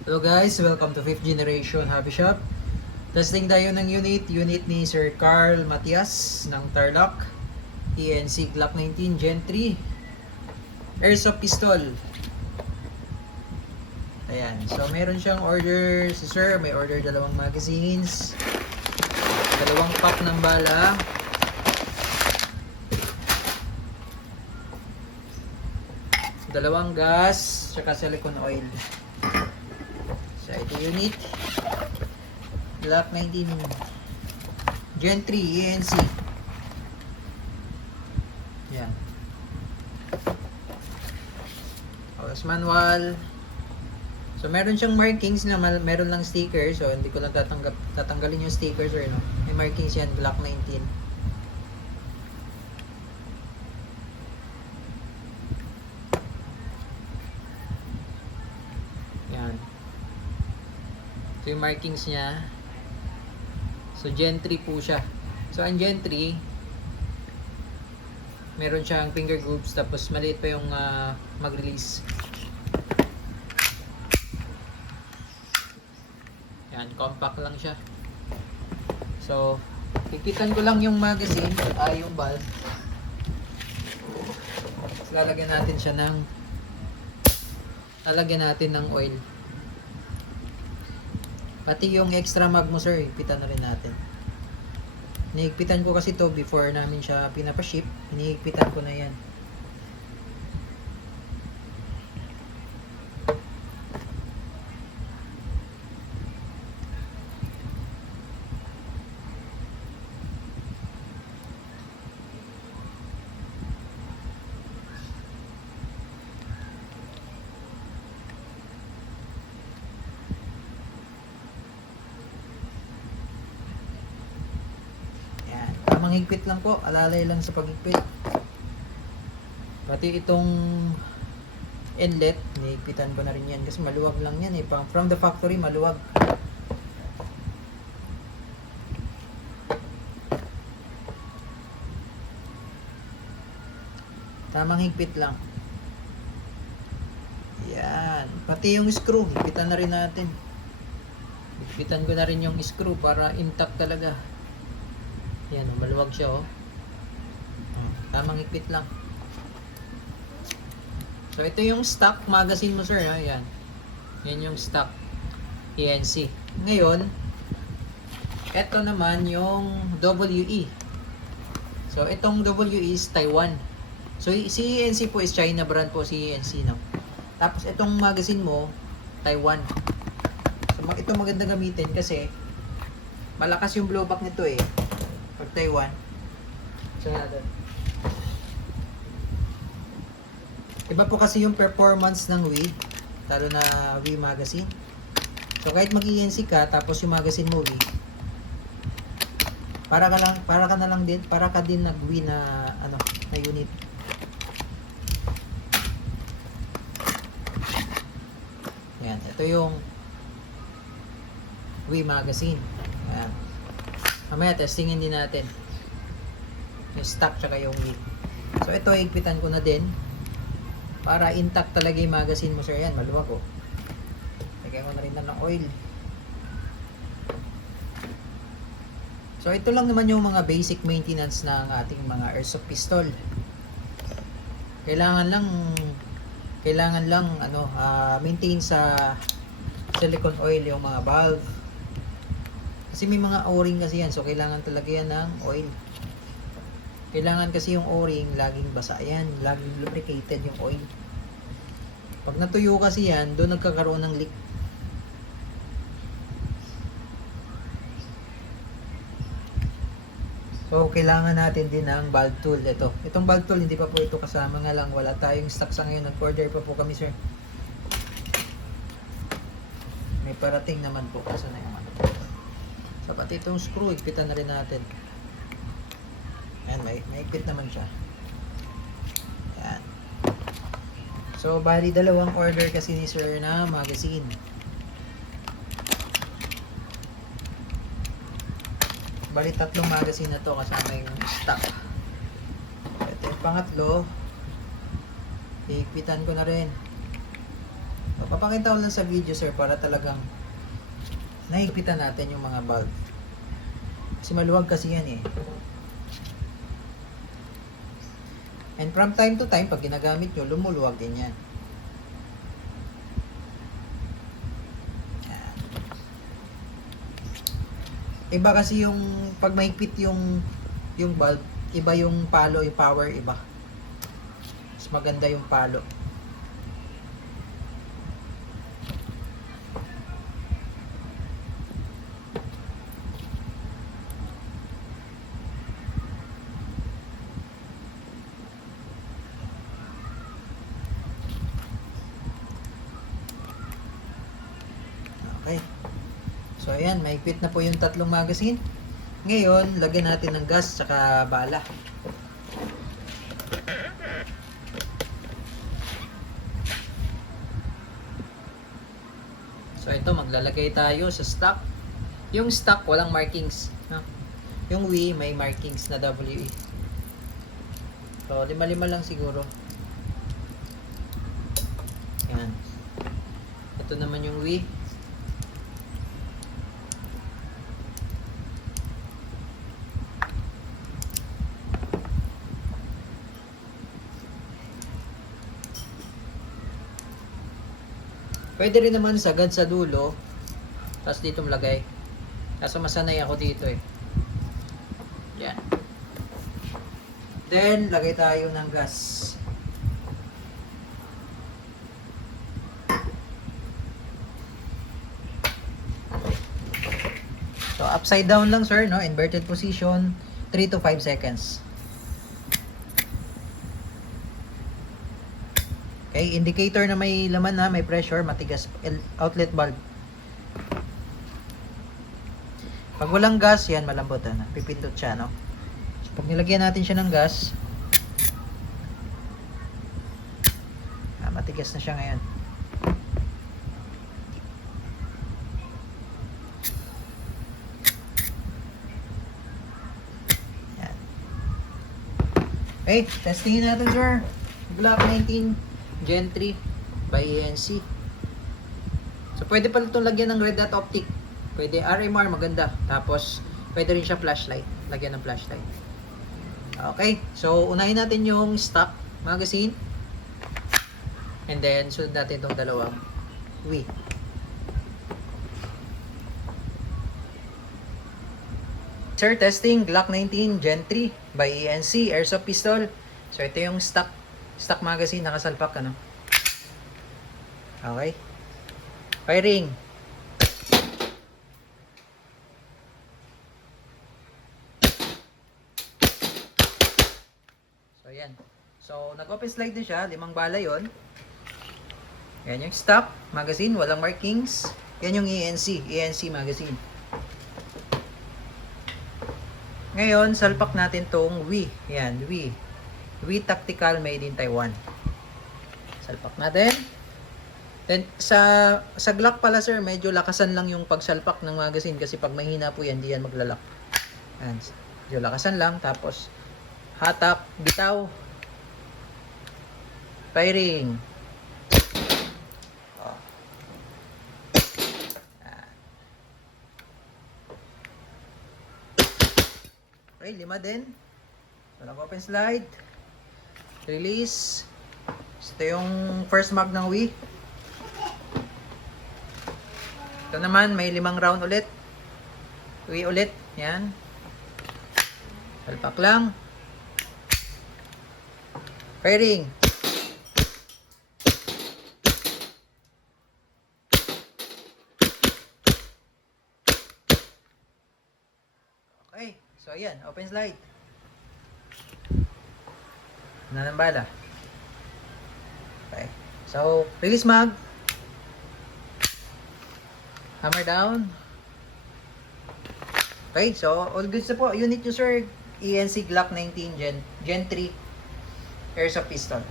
Hello guys, welcome to 5th Generation Hobby Shop. Testing tayo ng unit ni Sir Carl Matias ng Tarlac ENC Glock 19 Gen 3 Airsoft Pistol. Ayan, so meron siyang order si Sir, may order dalawang magazines, dalawang pack ng bala, dalawang gas, saka silicone oil. So ito unit Glock 19 Gen 3 ENC. Yan. Tapos manual. So meron siyang markings na meron lang sticker. So hindi ko lang tatanggalin yung stickers or no. May markings yan, Glock 19. Yan. So yung markings niya. So Gen 3 po siya. So ang Gen 3, meron siyang finger grooves, tapos maliit pa yung mag-release. Yan, compact lang siya. So ikitan ko lang yung magazine, yung valve. Tapos lalagyan natin ng oil. Pati yung extra mag mo sir, ipitan na rin natin. Hinihigpitan ko kasi to before namin siya pinapaship. Hinihigpitan ko na yan. Tamang higpit lang po, alalay lang sa paghigpit. Pati itong inlet, hinihigpitan ko na rin yan kasi maluwag lang yan eh. From the factory, maluwag. Tamang higpit lang. Yan. Pati yung screw, higpitan na rin natin. Higpitan ko na rin yung screw para intact talaga. Yan, maluwag siya oh. Tamang higpit lang. So ito yung stock magazine mo sir ha. Yan. Yan yung stock ENC. Ngayon, ito naman yung WE. So itong WE is Taiwan. So si ENC po is China brand po si ENC no. Tapos itong magazine mo Taiwan. So ito maganda gamitin kasi malakas yung blowback nito eh. Pag Taiwan. So natin. Iba po kasi yung performance ng Wii, lalo na Wii magazine. So kahit mag-ENC ka tapos yung magazine mo Wii, para ka din nag-Wii na na unit. Yan, ito yung Wii magazine. Yan. Mamaya testingin din natin yung stock tsaka yung Wii. So ito higpitan ko na din para intact talaga yung magazine mo sir. Yan, maluwag ko. Lagyan ko na rin ng oil. So ito lang naman yung mga basic maintenance ng ating mga airsoft pistol. Kailangan lang maintain sa silicone oil yung mga valve. Kasi may mga o-ring kasi yan, so kailangan talaga yan ng oil. Kailangan kasi yung o-ring laging basa yan, laging lubricated yung oil. Pag natuyo kasi yan, doon nagkakaroon ng leak. So kailangan natin din ng valve tool. Itong valve tool hindi pa po ito kasama, nga lang wala tayong stock sa ngayon, nag-order pa po kami sir. May parating naman po kasi na yung so pati itong screw, higpitan na rin natin. Ayan, may higpit naman siya. Ayan. So bali dalawang order kasi ni sir na magazine. Bali tatlong magazine na to kasama yung stock. Ito yung pangatlo, higpitan ko na rin. So, papakita ko lang sa video sir para talagang nahigpitan natin yung mga valve. Kasi maluwag kasi yan eh. And from time to time, pag ginagamit nyo, lumuluwag din yan. Iba kasi yung pag mahigpit yung valve, iba yung palo, yung power iba. Mas maganda yung palo. Okay. So ayan, mahigpit na po yung tatlong magazine. Ngayon, lagyan natin ng gas tsaka bala. So ito, maglalagay tayo sa stock. Yung stock walang markings, no? Yung Wii may markings na WE. So 5-5 lang siguro. Yan. Ito naman yung Wii. Pwede rin naman sagad sa dulo. Tapos dito malagay. Kaso masanay ako dito eh. Yan. Then, lagay tayo ng gas. So, upside down lang sir, no? Inverted position, 3 to 5 seconds. Okay, indicator na may laman na, may pressure, matigas, outlet valve. Pag walang gas, yan malambot na, pipindot siya, no? So, pag nilagyan natin siya ng gas, matigas na siya ngayon. Yan. Okay, testingin natin sir. Glock 19 Gen 3 by ENC. So pwede pala itong lagyan ng red dot optic. Pwede RMR, maganda. Tapos pwede rin siya flashlight. Lagyan ng flashlight. Okay, so unahin natin yung stock magazine. And then sunod natin itong dalawang Wii. Sir, testing Glock 19 Gen 3 by ENC Airsoft Pistol. So ito yung stock magazine, nakasalpak, ano? Okay. Firing. So, yan. So, nag-open slide na siya. 5 bala yun. Yan yung stock magazine. Walang markings. Yan yung ENC magazine. Ngayon, salpak natin tong Wii. Yan, Wii Tactical made in Taiwan. Salpak natin. Then sa Glock pala sir, medyo lakasan lang yung pagsalpak ng magazine kasi pag mahina po yan, di yan maglalak. Yan. Medyo lakasan lang, tapos hatak, bitaw. Firing. Oh. Okay, 5 din. So, nag-open slide. Release. Ito yung first mag ng Wii. Ito naman, may 5 round ulit. Wii ulit. Yan. Salpak lang. Firing. Okay. So, ayan. Open slide. Ng bala. Okay. So, release mag. Hammer down. Okay. So, all goods na po. Unit user ENC Glock 19 Gen 3 Airsoft Pistol.